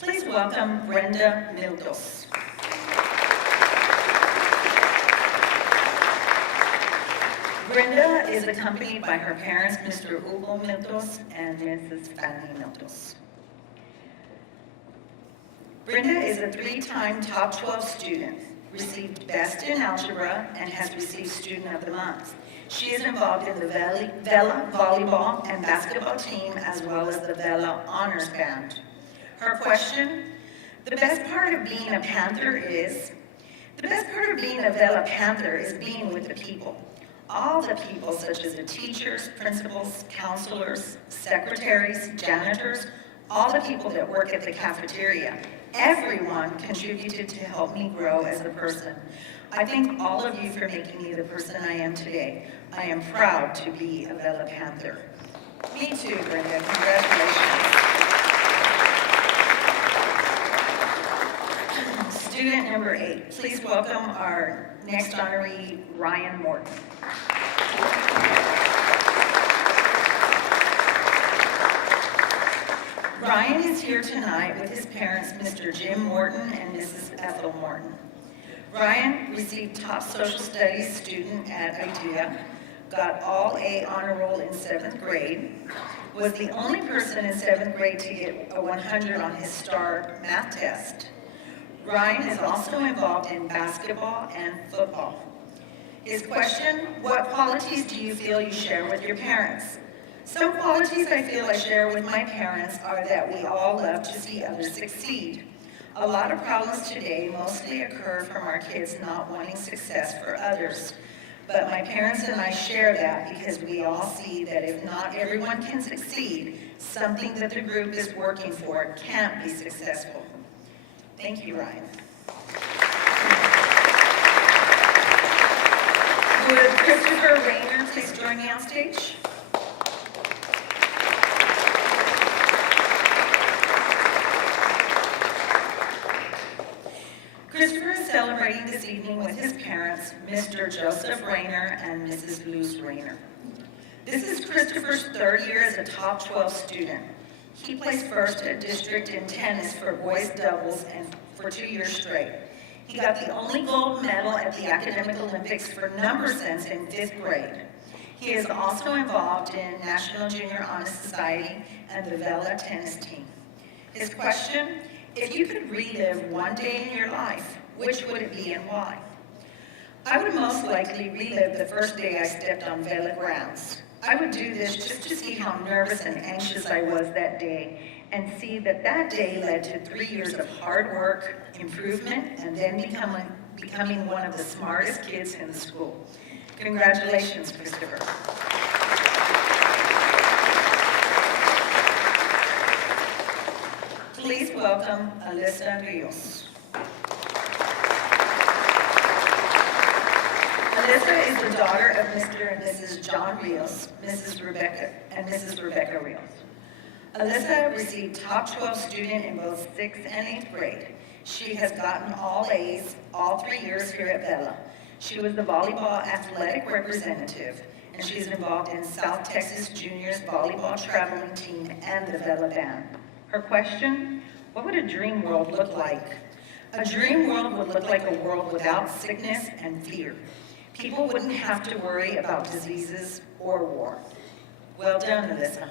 Please welcome Brenda Mildos. Brenda is accompanied by her parents, Mr. Hugo Mildos and Mrs. Fanny Mildos. Brenda is a three-time top 12 student, received Best in Algebra, and has received Student of the Month. She is involved in the Vela volleyball and basketball team, as well as the Vela Honors Band. Her question, the best part of being a Panther is being with the people. All the people, such as the teachers, principals, counselors, secretaries, janitors, all the people that work at the cafeteria. Everyone contributed to help me grow as a person. I thank all of you for making me the person I am today. I am proud to be a Vela Panther. Me too, Brenda. Congratulations. Student number 8, please welcome our next honoree, Ryan Morton. Ryan is here tonight with his parents, Mr. Jim Morton and Mrs. Ethel Morton. Ryan received top social studies student at IDEA, got all A honor roll in 7th grade, was the only person in 7th grade to get a 100 on his STAR math test. Ryan is also involved in basketball and football. His question, what qualities do you feel you share with your parents? Some qualities I feel I share with my parents are that we all love to see others succeed. A lot of problems today mostly occur from our kids not wanting success for others. But my parents and I share that because we all see that if not everyone can succeed, something that the group is working for can't be successful. Thank you, Ryan. Would Christopher Rayner please join me on stage? Christopher is celebrating this evening with his parents, Mr. Joseph Rayner and Mrs. Luz Rayner. This is Christopher's 3rd year as a top 12 student. He placed first at district in tennis for boys doubles and for 2 years straight. He got the only gold medal at the Academic Olympics for number sense in 5th grade. He is also involved in National Junior Honor Society and the Vela tennis team. His question, if you could relive one day in your life, which would it be and why? I would most likely relive the first day I stepped on Vela grounds. I would do this just to see how nervous and anxious I was that day and see that that day led to 3 years of hard work, improvement, and then becoming one of the smartest kids in the school. Congratulations, Christopher. Please welcome Alyssa Rios. Alyssa is the daughter of Mr. and Mrs. John Rios, Mrs. Rebecca Rios. Alyssa received top 12 student in both 6th and 8th grade. She has gotten all A's all 3 years here at Vela. She was the volleyball athletic representative, and she is involved in South Texas Juniors volleyball traveling team and the Vela band. Her question, what would a dream world look like? A dream world would look like a world without sickness and fear. People wouldn't have to worry about diseases or war. Well done, Alyssa.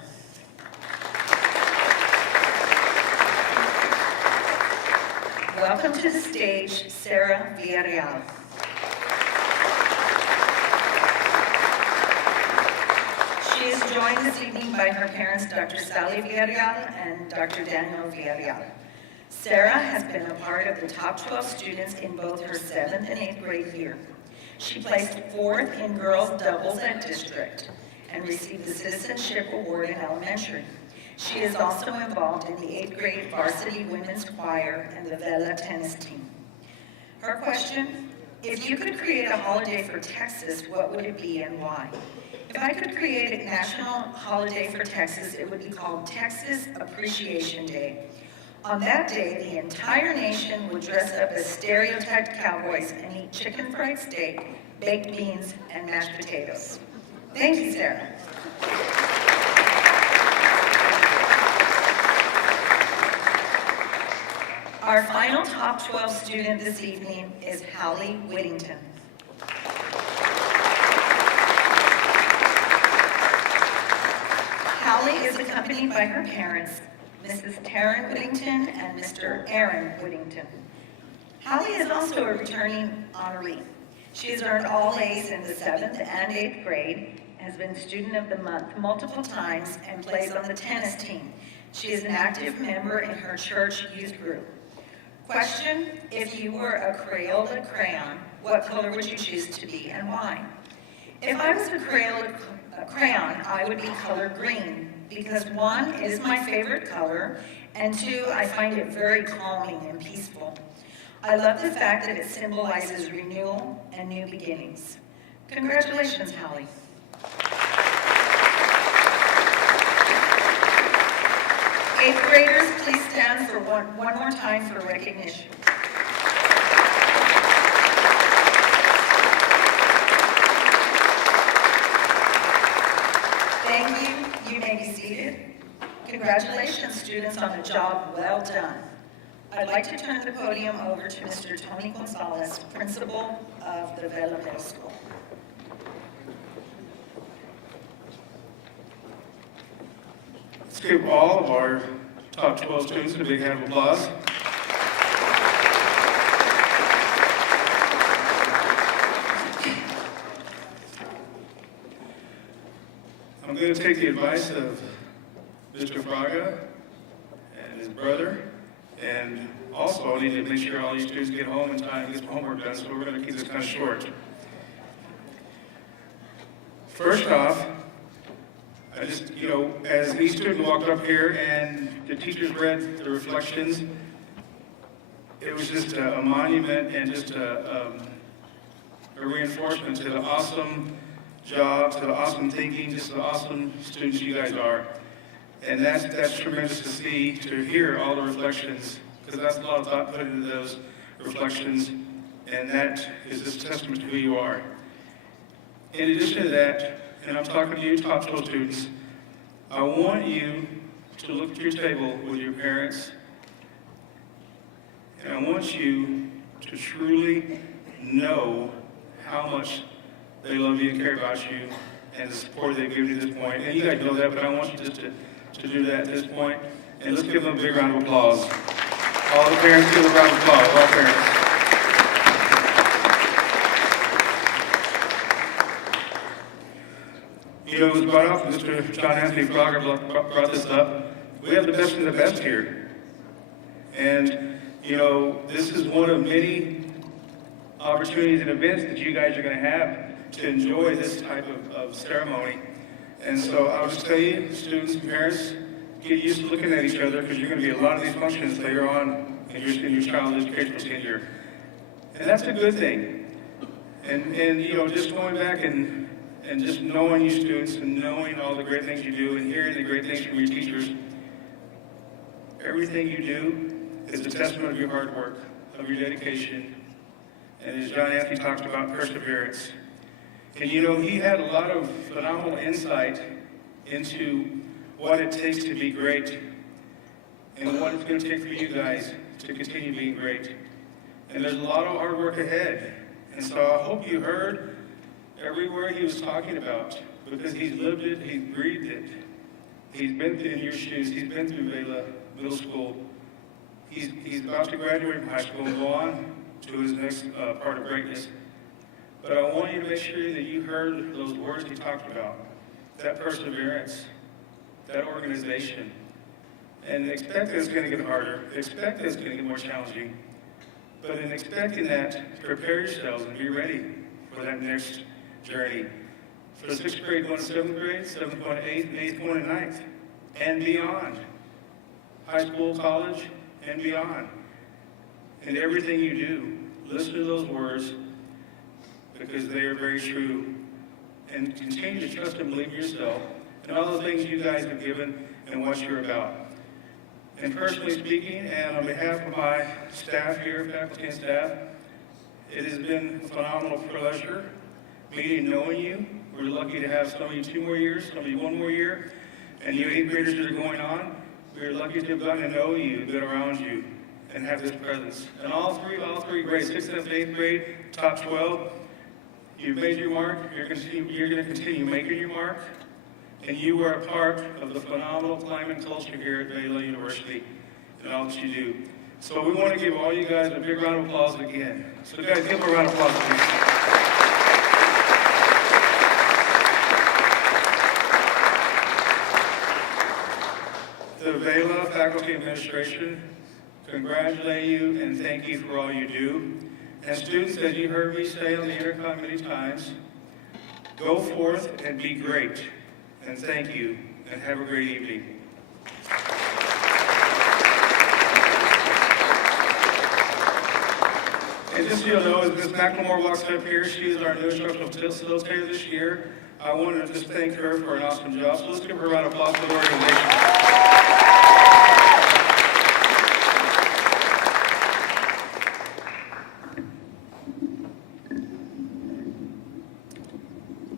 Welcome to the stage, Sarah Villarreal. She is joined this evening by her parents, Dr. Sally Villarreal and Dr. Daniel Villarreal. Sarah has been a part of the top 12 students in both her 7th and 8th grade year. She placed 4th in girls doubles at district and received the Citizenship Award in elementary. She is also involved in the 8th grade varsity women's choir and the Vela tennis team. Her question, if you could create a holiday for Texas, what would it be and why? If I could create a national holiday for Texas, it would be called Texas Appreciation Day. On that day, the entire nation would dress up as stereotyped cowboys and eat chicken fried steak, baked beans, and mashed potatoes. Thank you, Sarah. Our final top 12 student this evening is Hallie Whittington. Hallie is accompanied by her parents, Mrs. Taryn Whittington and Mr. Aaron Whittington. Hallie is also a returning honoree. She has earned all A's in the 7th and 8th grade, has been Student of the Month multiple times, and plays on the tennis team. She is an active member in her church youth group. Question, if you were a Crayola crayon, what color would you choose to be and why? If I was a Crayola crayon, I would be color green because 1, it is my favorite color, and 2, I find it very calming and peaceful. I love the fact that it symbolizes renewal and new beginnings. Congratulations, Hallie. Eighth graders, please stand for one more time for recognition. Thank you. You may be seated. Congratulations, students, on a job well done. I'd like to turn the podium over to Mr. Tony Gonzalez, principal of the Vela Middle School. Let's give all of our top 12 students a big hand of applause. I'm going to take the advice of Mr. Fraga and his brother, and also I need to make sure all these students get home in time and get some homework done, so we're going to keep this kind of short. First off, I just, as each student walked up here and the teachers read the reflections, it was just a monument and just a reinforcement to the awesome job, to the awesome thinking, just the awesome students you guys are. And that's tremendous to see, to hear all the reflections, because that's a lot of thought put into those reflections, and that is just a testament to who you are. In addition to that, and I'm talking to you top 12 students, I want you to look at your table with your parents, and I want you to truly know how much they love you and care about you and the support they've given you at this point. And you guys know that, but I want you just to do that at this point. And let's give them a big round of applause. All the parents, give a round of applause, all parents. It was brought up, Mr. John Anthony Fraga brought this up. We have the best of the best here. And, this is one of many opportunities and events that you guys are going to have to enjoy this type of ceremony. And so I'll just tell you, students and parents, get used to looking at each other because you're going to be a lot of these functions later on in your child's educational tenure. And that's a good thing. And just going back and just knowing you students and knowing all the great things you do and hearing the great things from your teachers, everything you do is a testament of your hard work, of your dedication, And as John Anthony talked about, perseverance. And you know, he had a lot of phenomenal insight into what it takes to be great and what it's going to take for you guys to continue being great. And there's a lot of hard work ahead. And so I hope you heard every word he was talking about, because he's lived it, he's breathed it. He's been in your shoes, he's been through Vela Middle School. He's about to graduate from high school and go on to his next part of greatness. But I want you to make sure that you heard those words he talked about, that perseverance, that organization. And expect that it's going to get harder, expect that it's going to get more challenging. But in expecting that, prepare yourselves and be ready for that next journey. For 6th grade going to 7th grade, 7th going to 8th, and 8th going to 9th, and beyond. High school, college, and beyond. And everything you do, listen to those words, because they are very true. And continue to trust and believe in yourself and all the things you guys have given and what you're about. And personally speaking, and on behalf of my staff here, faculty and staff, it has been a phenomenal pleasure meeting and knowing you. We're lucky to have some of you 2 more years, some of you 1 more year, and you 8th graders that are going on. We're lucky to have gotten to know you, been around you, and have this presence. And all three grades, 6th, 7th, 8th grade, top 12, you've made your mark. You're going to continue making your mark. And you are a part of the phenomenal climate culture here at Vela University and all that you do. So we want to give all you guys a big round of applause again. So guys, give them a round of applause, please. The Vela Faculty Administration congratulate you and thank you for all you do. And students, as you heard me say on the intercom many times, go forth and be great. And thank you, and have a great evening. And just so you'll know, as Ms. McLemore walks up here, she is our new instructional facilitator this year. I wanted to just thank her for an awesome job. So let's give her a round of applause for the organization.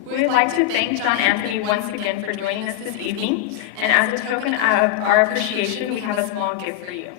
We would like to thank John Anthony once again for joining us this evening, and as a token of our appreciation, we have a small gift for you.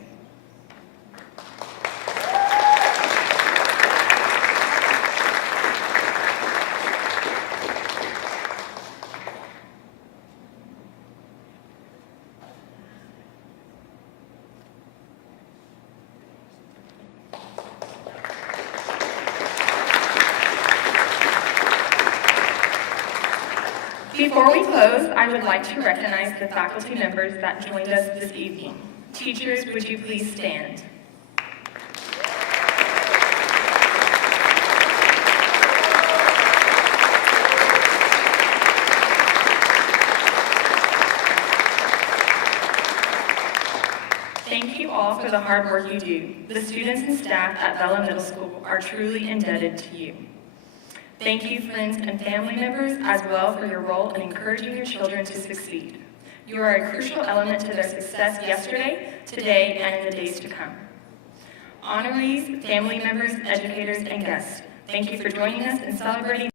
Before we close, I would like to recognize the faculty members that joined us this evening. Teachers, would you please stand? Thank you all for the hard work you do. The students and staff at Vela Middle School are truly indebted to you. Thank you, friends and family members, as well for your role in encouraging your children to succeed. You are a crucial element to their success yesterday, today, and in the days to come. Honorees, family members, educators, and guests, thank you for joining us in celebrating